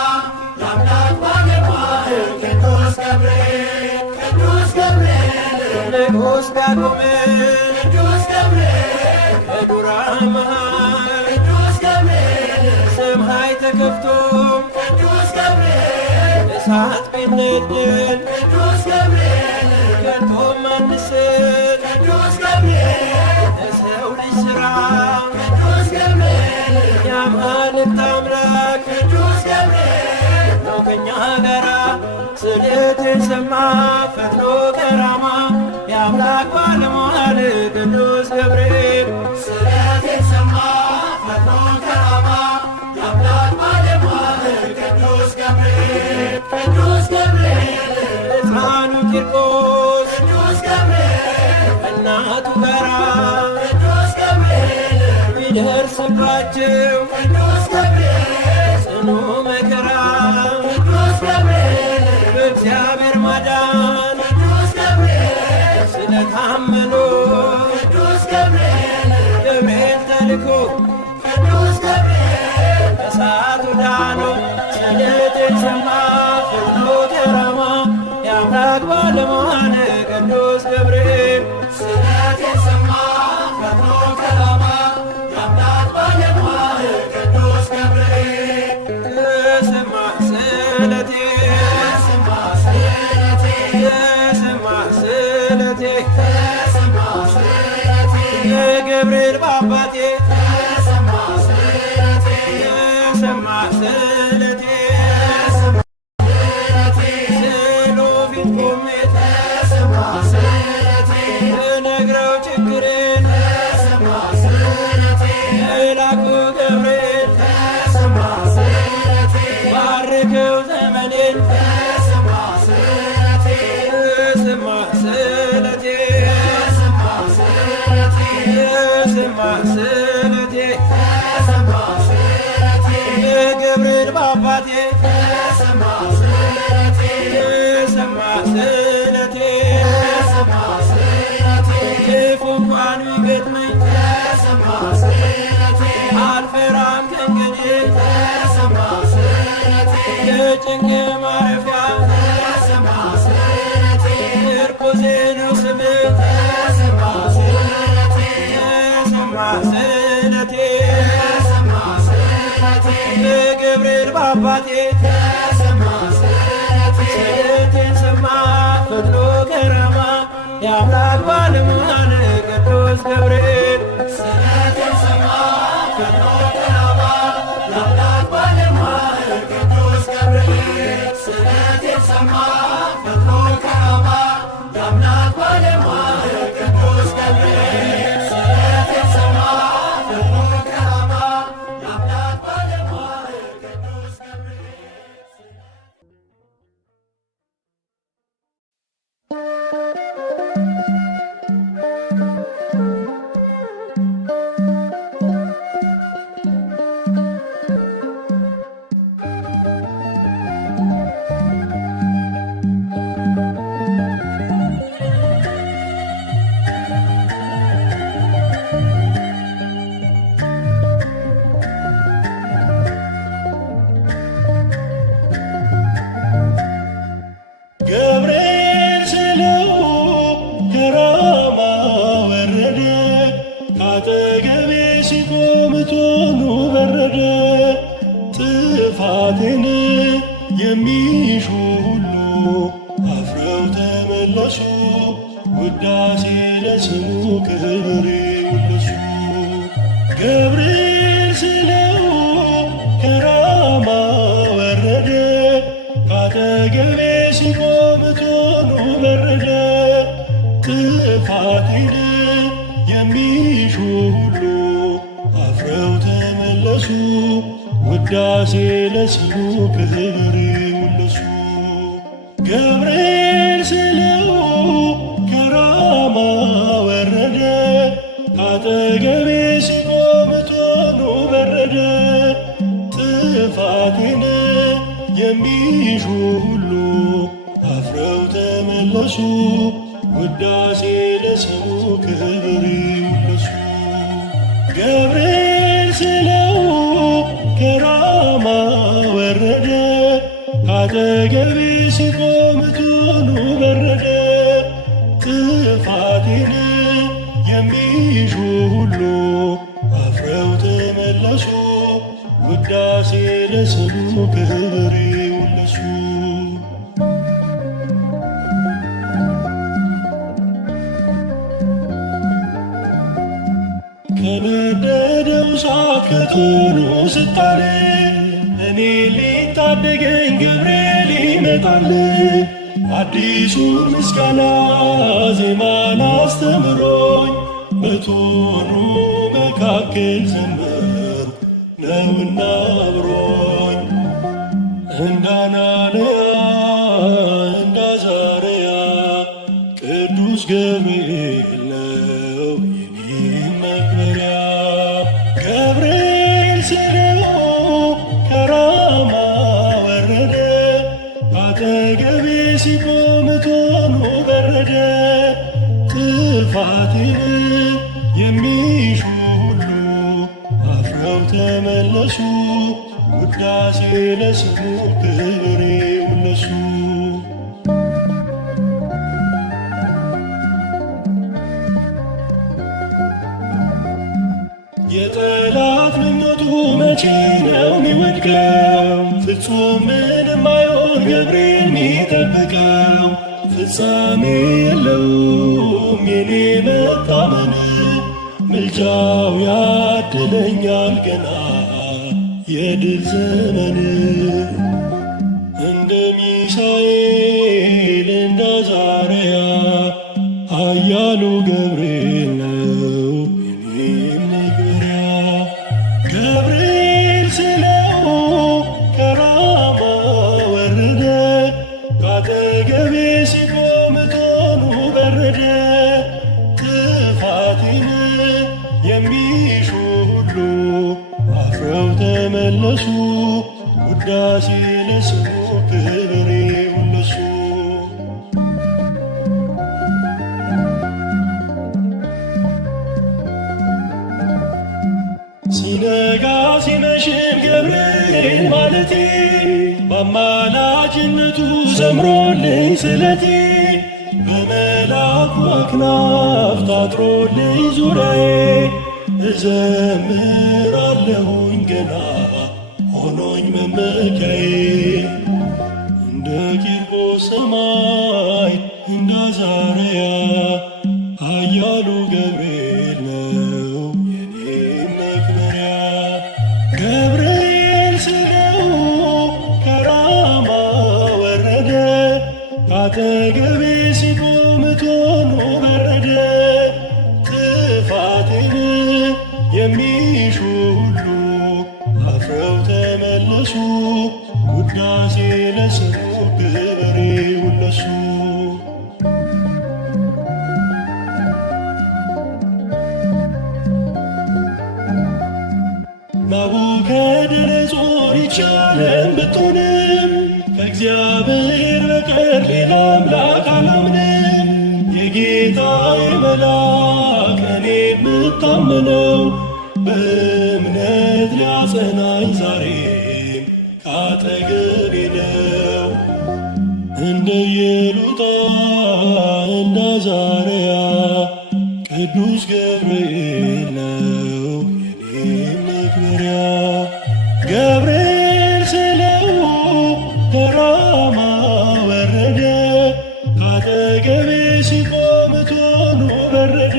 የአምላክ ባለሟል ቅዱስ ገብርኤል ቅዱስ ገብርኤል ንጉሥ ቢያቆመን ቅዱስ ገብርኤል በዱር መሃል ቅዱስ ገብርኤል ሰማይ ተከፍቶ ቅዱስ ገብርኤል እሳት ቢነደድ ቅዱስ ገብርኤል ከቶም አንስት ቅዱስ ገብርኤል ለሰው ልጅ ሥራ ቅዱስ ገብርኤል የአማልክት አምላክ ቅዱስ ገብርኤል ነው ከእኛ ጋራ ስደቴን ሰማ ፈጥኖ ከራማ የአምላክ ባለሟል ቅዱስ ገብርኤል ስደቴን ሰማ ፈጥኖ ከራማ የአምላክ ባለሟል ቅዱስ ገብርኤል ቅዱስ ገብርኤል ሕፃኑ ቂርቆስ ቅዱስ ገብርኤል እናቱ ጋራ ቅዱስ ገብርኤል ቢደርስባቸው ቅዱስ ገብርኤል ጽኑ መከራ ቅዱስ ገብርኤል በእግዚአብሔር ማዳን ቅዱስ ገብርኤል ስለታመኑ ቅዱስ ገብርኤል ገብርኤል ተልኮ ቅዱስ ገብርኤል እሳቱ ዳኖ ባለሟል ቅዱስ ገብርኤል ስለቴን ሰማ ፈጥኖ ከራማ የአምላክ ባለሟል ቅዱስ ገብርኤል ተሰማ ስለቴ ተሰማ ስለቴ ተሰማ ስለቴ ተሰማ ስለቴ የገብርኤል በአባቴ ተሰማ ስለቴ ተሰማ ስለቴ ስዕሉ ፊት ቆሜ ተሰማ ስለቴ ብነግረው ችግሬን ተሰማ ስለቴ መልአኩ ገብርኤል ተሰማ ስለቴ ባርከው ዘመኔን ተሰማ ስለቴ ተሰማ ስለቴ ተሰማ ስለቴ ተሰማ ስለቴ ተሰማ ስለቴ የገብርኤል በአባቴ ተሰማ ስለቴ ተሰማ ስለቴ ተሰማ ስለቴ ክፉ እንኳን ቢገጥመኝ ተሰማ ስለቴ አልፈራም ከእንግዲህ ተሰማ ስለቴ የጭንቅ ማረፊያ ተሰማ ስለቴ ምርኩዜ ነው ስምህ ተሰማ ስለቴ ተሰማ ስለቴ ተሰማ ስለቴ የገብርኤል በአባቴ ተሰማ ስለቴ ስለቴን ሰማ ፈጥኖ ከራማ የአምላክ ባለሟል ቅዱስ ገብርኤል ስለቴን ሰማ ፈጥኖ ከራማ የአምላክ ባለሟል ቅዱስ ገብርኤል ስለቴን ሰማ ፈጥኖ ከራማ የአምላክ ባለሟል ቅዱስ ገብርኤል ስለቴን ሰማ ፈጥኖ ከራማ የአምላክ ባለሟል ቅዱስ ገብርኤል ገብርኤል ስለው ከራማ ወረደ፣ ካጠገቤ ሲቆም እቶኑ በረደ። ጥፋቴን የሚሹ ሁሉ አፍረው ተመለሱ፣ ውዳሴ ለስሙ ክብር ይውለሱ። ገብርኤል ስለው ከራማ ወረደ፣ ካጠገቤ ሲቆም እቶኑ በረደ። ጥፋቴን የሚሹ ሁሉ አፍረው ተመለሱ፣ ውዳሴ ለስሙ ክብር ይውለሱ። ገብርኤል ስለው ከራማ ወረደ፣ ካጠገቤ ሲቆም እቶኑ በረደ። ጥፋቴን የሚሹ ሁሉ አፍረው ተመለሱ፣ ውዳሴ ለስሙ ክብር ይውለሱ። ገብርኤል ስለው ከራማ ወረደ፣ ካጠገቤ ሲቆም እቶኑ በረደ። ጥፋቴን የሚሹ ሁሉ አፍረው ተመለሱ፣ ውዳሴ ለስሙ ክብር ይውለሱ። ከነደደው እሳት ከቶኑ ስጣል፣ እኔ ሊታደገኝ ገብርኤል ይመጣል። አዲሱን ምስጋና ዜማን አስተምሮኝ በቶኑ መካከል ዘመር ነውና አብሮኝ። እንዳናንያ እንዳዛርያ ቅዱስ ገብርኤል ነው የኔ መክበሪያ። ገብርኤል ስለው ከራማ ወረደ፣ ካጠገቤ ሲቆም እቶኑ በረደ። ጥፋቴን የሚሹ ሁሉ አፍረው ተመለሱ፣ ውዳሴ ለስሙ ክብር ይውለሱ። መቼ ነው ሚወድቀው? ፍጹም ምንም አይሆን ገብርኤል ሚጠብቀው። ፍጻሜ የለውም የኔ መታመን፣ ምልጃው ያድለኛል ገና የድል ዘመን። እንደ ሚሳኤል እንደ አዛርያ ኃያሉ ገብርኤል ነው የኔም መግበሪያ። ገብርኤል ስለው ከራማ ወረደ፣ ካጠገቤ ሲቆም እቶኑ በረደ። ጥፋቴን የሚሹ ሁሉ አፍረው ተመለሱ፣ ውዳሴ ለስሙ ክብር ይሁን ለሱ። ሲነጋ ሲመሽም ገብርኤል ማለቴ፣ በአማላጅነቱ ሰምሮልኝ ስለቴ። በመልአኩ አክናፍ ታጥሮልኝ ዙሪያዬ፣ እዘምራለሁኝ ገና ሆኖኝ መመኪያዬ። እንደ ቂርቆስ ሰማይ እንደ አዛርያ ኃያሉ ገብርኤል ነው የኔም መክበሪያ። ገብርኤል ስለው ከራማ ወረደ፣ ካጠገቤ ሲቆም እቶኑ በረደ። ጥፋቴን የሚሹ ሁሉ አፍረው ተመለሱ፣ ውዳሴ ለስሙ ክብር ይሁን ለሱ። ናቡከደነፆር ይቻለን ብትሆንም፣ ከእግዚአብሔር በቀር ሌላ አምላክ አላምንም። የጌታዬ መልአክ እኔ የምታመነው፣ በእምነት ሊያጸናኝ ዛሬም ካጠገቤ ነው። እንደ ኢየሉጣ እንደ አዛርያ ቅዱስ ገብርኤል ነው የኔም መክበሪያ። ገብርኤል ስለው ከራማ ወረደ፣ ካጠገቤ ሲቆም እቶኑ በረደ።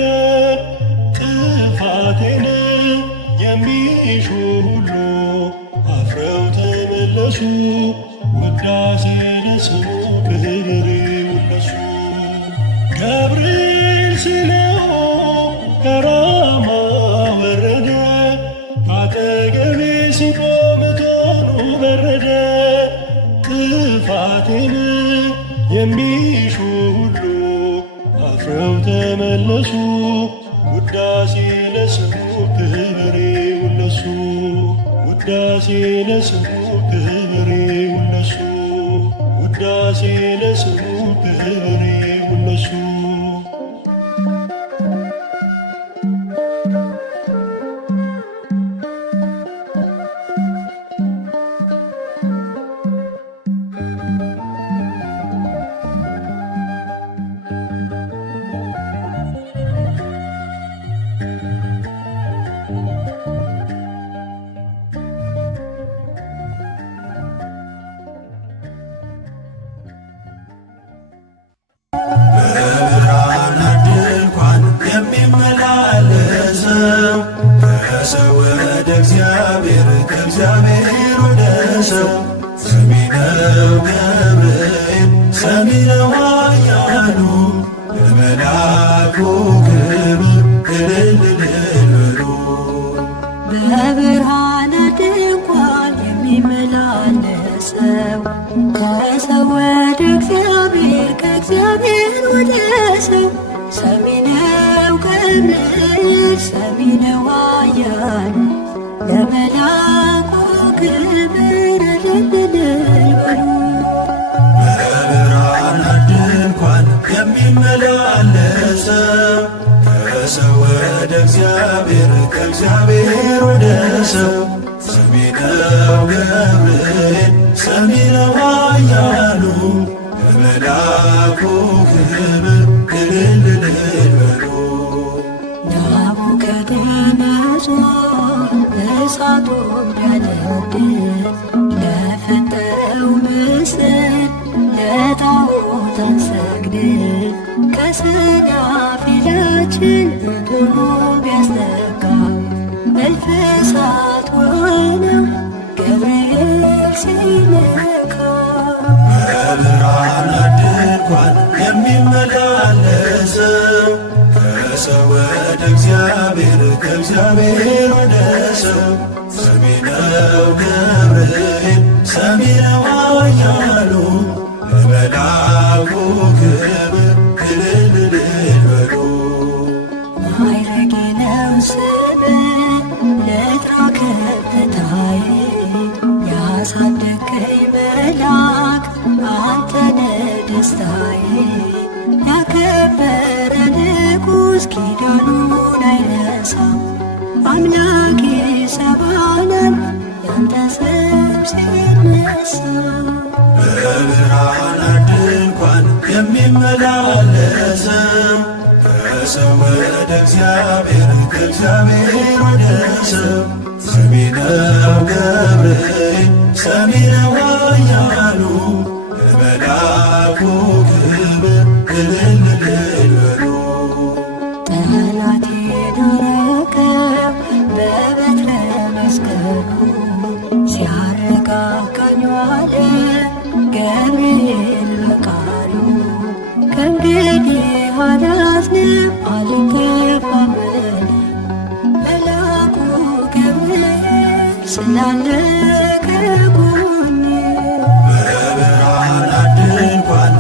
ጥፋቴን የሚሹ ሁሉ አፍረው ተመለሱ፣ ውዳሴ ለስሙ ክብር ይሁን ለሱ። ገብርኤል ስለው ከራማ ወረደ፣ ካጠገቤ ሲቆም እቶኑ በረደ። ጥፋቴን የሚሹ ሁሉ አፍረው ተመለሱ፣ ውዳሴ ለስሙ ክብር ይሁን ለሱ። ውዳሴ ለስሙ ክብር ይሁን ለሱ። ውዳሴ ለስሙ ክብር ይሁን ለሱ። የሚመላለሰው ከሰው ወደ እግዚአብሔር ከእግዚአብሔር ወደ ሰው ሰሚ ነው ገብርኤል ሰሚ ነው ኃያሉ ለመልአኩ ክብር እልል እልል በሉ። በብርሃን ድንኳን የሚመላለሰው ከሰው ወደ እግዚአብሔር ከእግዚአብሔር ወደ ሰው ሰሚ ነው ገብርኤል ሰሚ ነው ኃያሉ ለመልአኩ ክብር እልል እልል በሉ። በብርሃን ድንኳን የሚመላለሰው ከሰው ወደ እግዚአብሔር ከእግዚአብሔር ወደ ሰው ሰሚ ነው ገብርኤል ሰሚ ነው ኃያሉ ለመልአኩ ክብር እልል እልል በሉ። ናቡከደነፆር እሳቱ ቢያነድ ለፈጠረው ምስል ለጣዖት አንሰግድ ከሰናፊላችን እቶኑ ቢያስጠጋ እልፍ እሳት ሆነው ገብርኤል ሲነካ በብርሃናት ድንኳን የሚመላለሰው ከሰው ወደ እግዚአብሔር ከእግዚአብሔር ወደ ሰው ሰሚ ነው ገብርኤል ሰሚ ነው ኃያሉ ለመልአኩ ክብር እልል እልል በሉ። ማዕረጌ ነው ስምህ ልጥራ ከፍታዬ ያሳደግከኝ መልአክ አንተነህ ደስታዬ ያከበረ ንጉሥ ኪዳኑን አይረሳም አምላኬ ሰባናን ያንተ ስም ሲነሳ በብርሃናት ድንኳን የሚመላለሰው ከሰው ወደ እግዚአብሔር ከእግዚአብሔር ወደ ሰው ሰሚ ነው ገብርኤል ሰሚ ነው ኃያሉ ለመልአኩ ክብር እልል እልል በሉ። ጠላቴን አረከው በበትረ መስቀሉ ሲያረጋጋኝ ዋለ ገብርኤል በቃሉ ከእንግዲህ አላዝንም አልገባም መልአኩ ገብርኤል ስላለ ከጎኔ በብርሃናት ድንኳን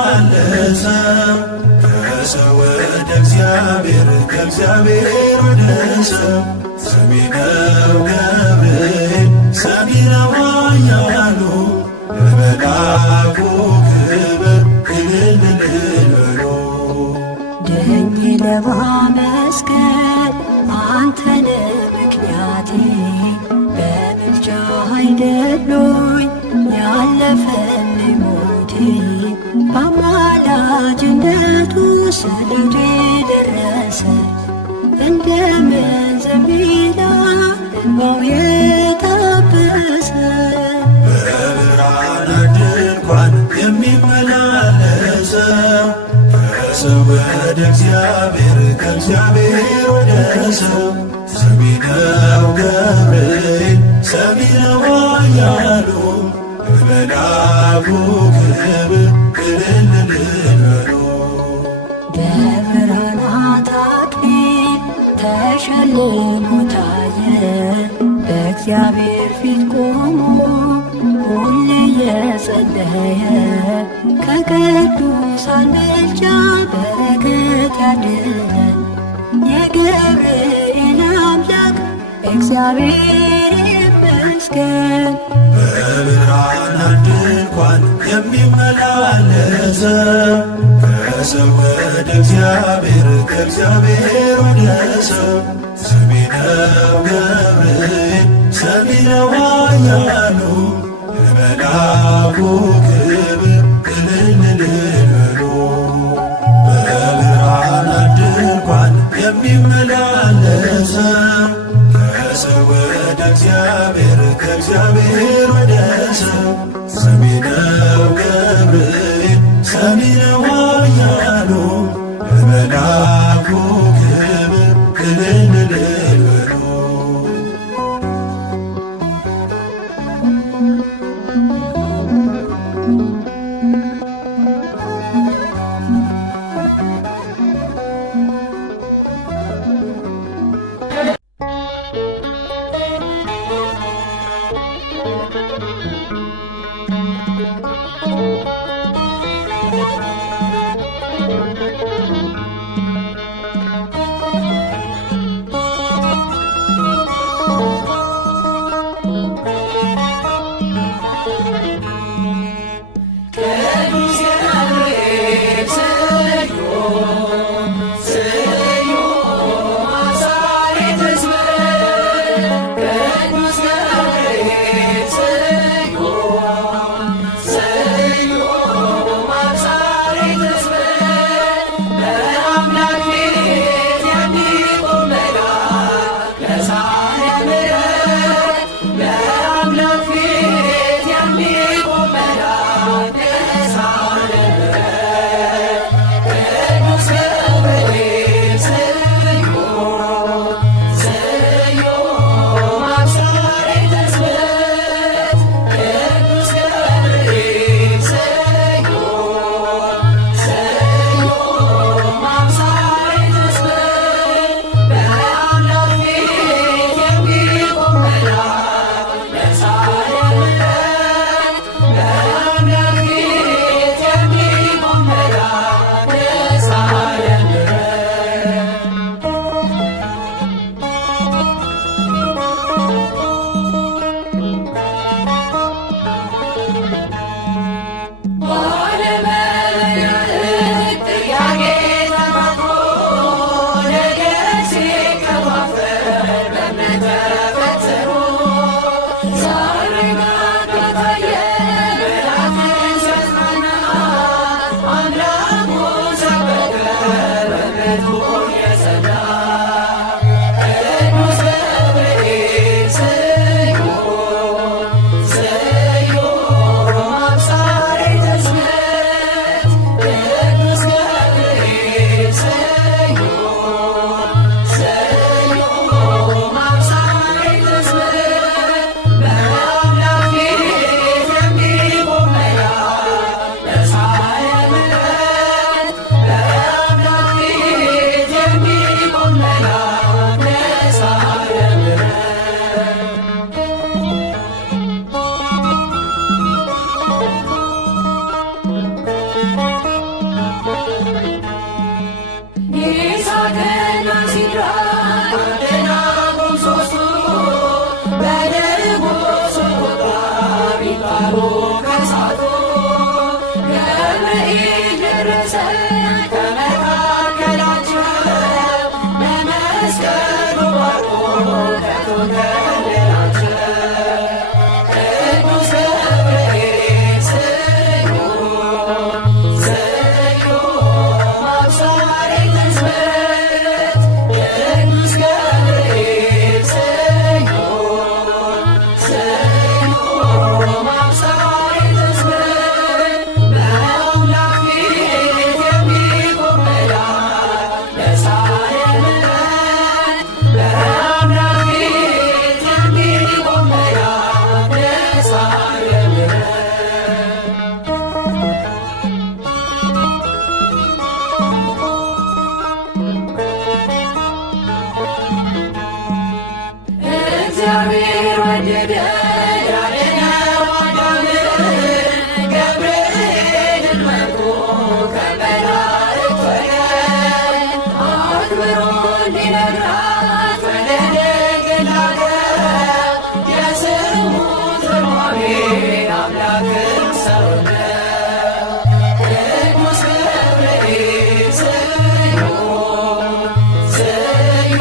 የሚመላለሰው ከሰው ወደ እግዚአብሔር ከእግዚአብሔር ወደ ሰው ሰሚ ነው ገብርኤል ሰሚ ነው ኃያሉ ለመልአኩ ክብር እልል እልል በሉ። ድኜ ለማመስገን አንተነህ ምክንያቴ በምልጃ አይደሎኝ ያለፈልኝ ሞቴ በአማላጅነቱ ስለቴ ደረሰ እንደ መንዘቢላ እንባው የታበሰ በብርሃናት ድንኳን የሚመላለሰው ከሰው ወደ እግዚአብሔር ከእግዚአብሔር ወደ ሰው ሰሚ ነው ገብርኤል ሰሚ ነው ኃያሉ ለመልአኩ ክብር እልል እልል በሉ። በብርሃናት አክሊል ተሸልሞ ታየ በእግዚአብሔር ፊት ቆሞ ሁሌ የጸለየ ከቅዱሳን ምልጃ በረከት ያድነን የገብርኤል አምላክ እግዚአብሔር ይመስገን። በብርሃናት ድንኳን የሚመላለሰው ከሰው ወደ እግዚአብሔር ከእግዚአብሔር ወደ ሰው ሰሚ ነው ገብርኤል ሰሚ ነው ኃያሉ ለመልአኩ ክብር እልል እልል በሉ። በብርሃናት ድንኳን የሚመላለሰው ከሰው ወደ እግዚአብሔር ከእግዚአብሔር ወደ ሰው ሰሚ ነው ገብርኤል ሰሚ ነው ኃያሉ ለመልአኩ ክብር እልል እልል በሉ። ቅዱስ ገብርኤል ደረሰ ከመካከላቸው በመስቀሉ ባርኮ ተኮነላቸው። ቅዱስ ገብርኤል ስዩ ስዩ አብሳሪ ትንሣኤት ቅዱስ ገብርኤል ስዩ ስዩ አብሳሪ ትንሣኤት በአምላክ ፊት የሚቆም መልአክ ለሳለ ምሕረት በአምላክ ፊት የሚቆም መልአክ ለሳለ ምሕረት እግዚአብሔር ወደደ ያድነው አዳምን ገብርኤልን መርጦ ከመላእክት ወገን አክብሮ እንዲነግራት ወደ ድንግል ላከው። የስሙ ትርጓሜ አምላክም ሰው ነው። ቅዱስ ገብርኤል ስዩ ስዩ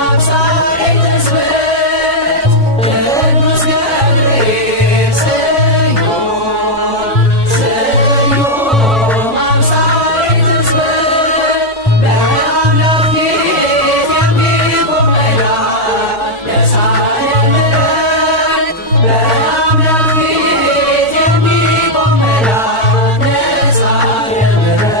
አብሳሪ ትንሣኤት ቅዱስ ገብርኤል ስዩ ስዩ አብሳሪ ትንሣኤት በአምላክ ፊት የሚቆም መልአክ ለሳለ ምሕረት በአምላክ ፊት የሚቆም መልአክ ለሳለ ምሕረት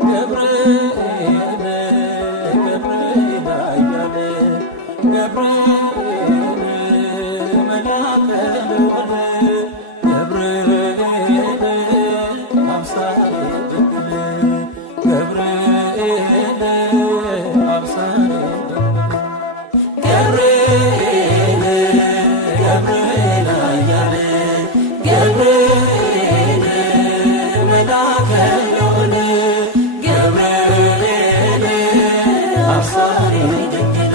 ገብርኤል ገብርኤል አያለ ገብርኤል መልአከ ልዑል ገብርኤል አብሳሪ ድንግል ገብርኤል አብሳሪ ድንግል ገብርኤል ገብርኤል አያለ ገብርኤል መልአከ ልዑል ገብርኤል አብሳሪ ድንግል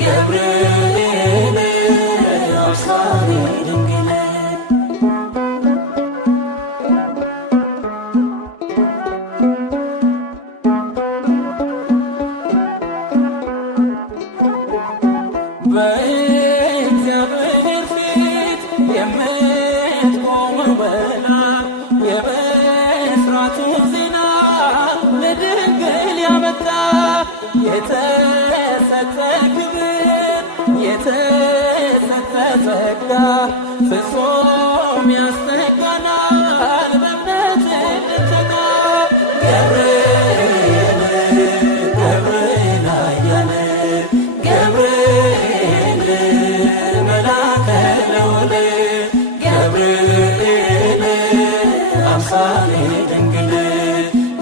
ገብርኤል አብሳሪ ድንግል በእግዚአብሔር ፊት የምትቆም መልአክ የብስራቱ ዜና ለድንግል ያመጣ የተሰጠ ክብር የተሰጠ ጸጋ ፍጹም ያስጠጋናል በእምነት እንድንተጋ ገብርኤል ገብርኤል አያለ ገብርኤል መልአከ ልዑል ገብርኤል አብሳሪ ድንግል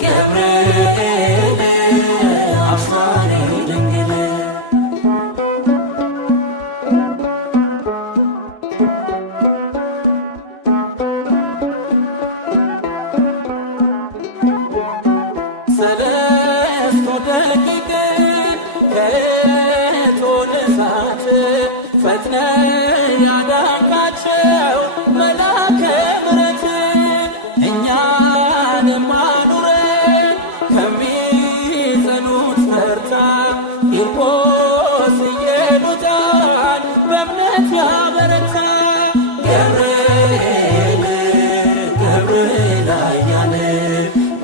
ገብርኤል አብሳሪ ድንግል ሰለስቱ ደቂቅ ከእቶነ እሳት ፈጥነ ያዳንካቸው መልአከ ምሕረት እኛንም አኑረን ከሚጸኑት ተርታ ቂርቆስ ኢየሉጣን በእምነት ያበረታ ገብርኤል ገብርኤል አያለ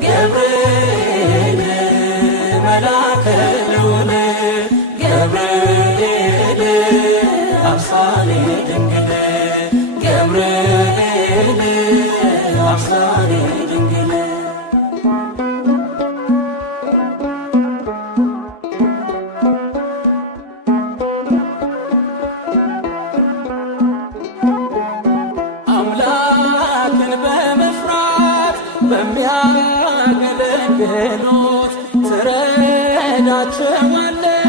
ገብርኤል መልአከ ልዑል ገብርኤል አብሳሪ ድንግል ገብርኤል አብሳሪ ድንግል ትረዳቸዋለህ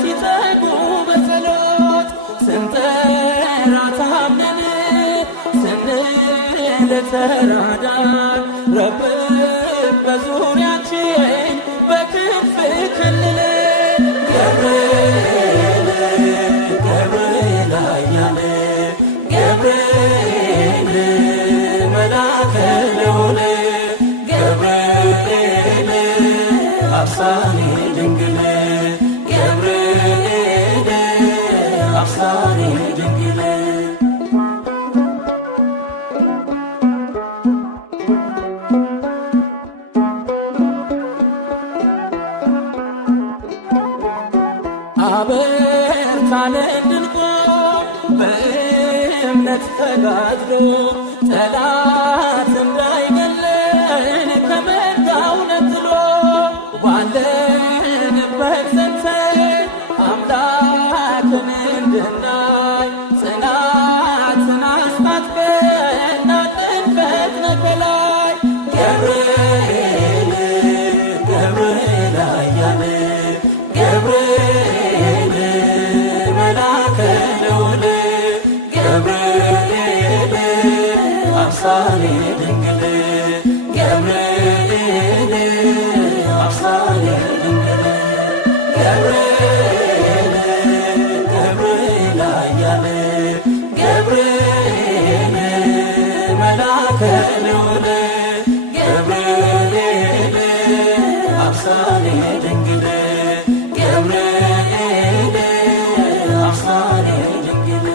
ሲተጉ በጸሎት ስንጠራት አምነን ስንል ተራዳን ረብ በዙሪያችን በክንፍ ክልል ገብርኤል ገብርኤል ኃያል ገብርኤል መልአከ ልዑል ገብርኤል አብሳሪ ድንግል ገብርኤል አብሳሪ ድንግል አበርታን እንድንቆም በእምነት ተጋድሎ ጠላት እንዳይገለን ከመንጋው ነጥሎ ባለንበት ጸንተን አምላክን እንድናይ ጽናትን አስታጥቀን አጥንፈት ከላይ ገብርኤል ገብርኤል ኃያል ገብርኤል መልአከ ልዑል ገብርኤል አብሳሪ ድንግል ገብርኤል አብሳሪ ድንግል ገብርኤል ገብርኤል ኃያል ገብርኤል መልአከ ልዑል ገብርኤል አብሳሪ ድንግል ገብርኤል አብሳሪ ድንግል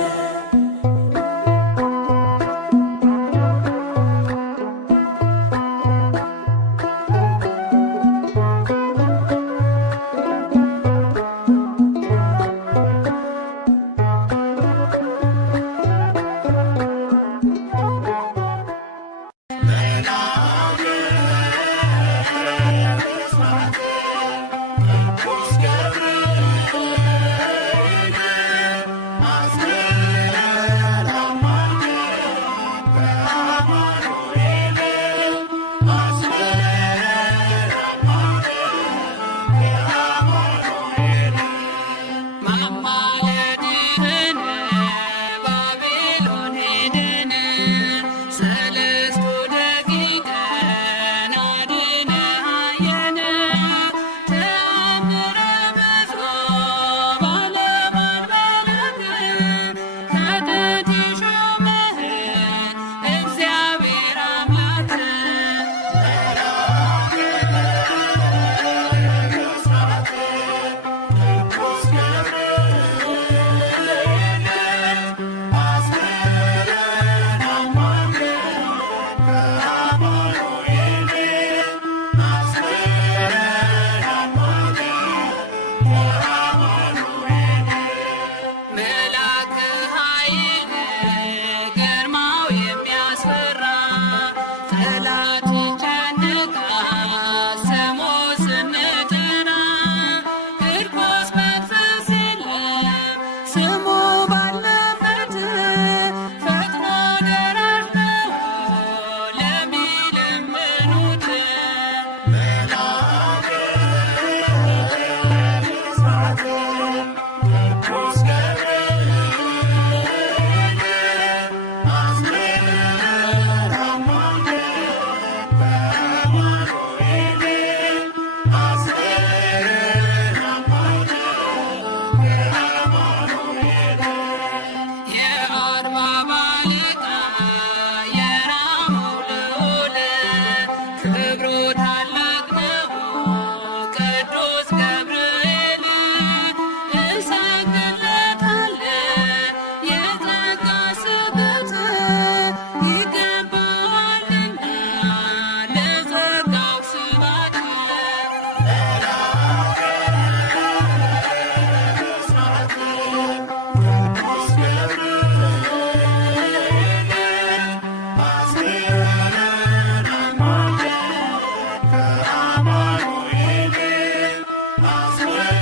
Amen.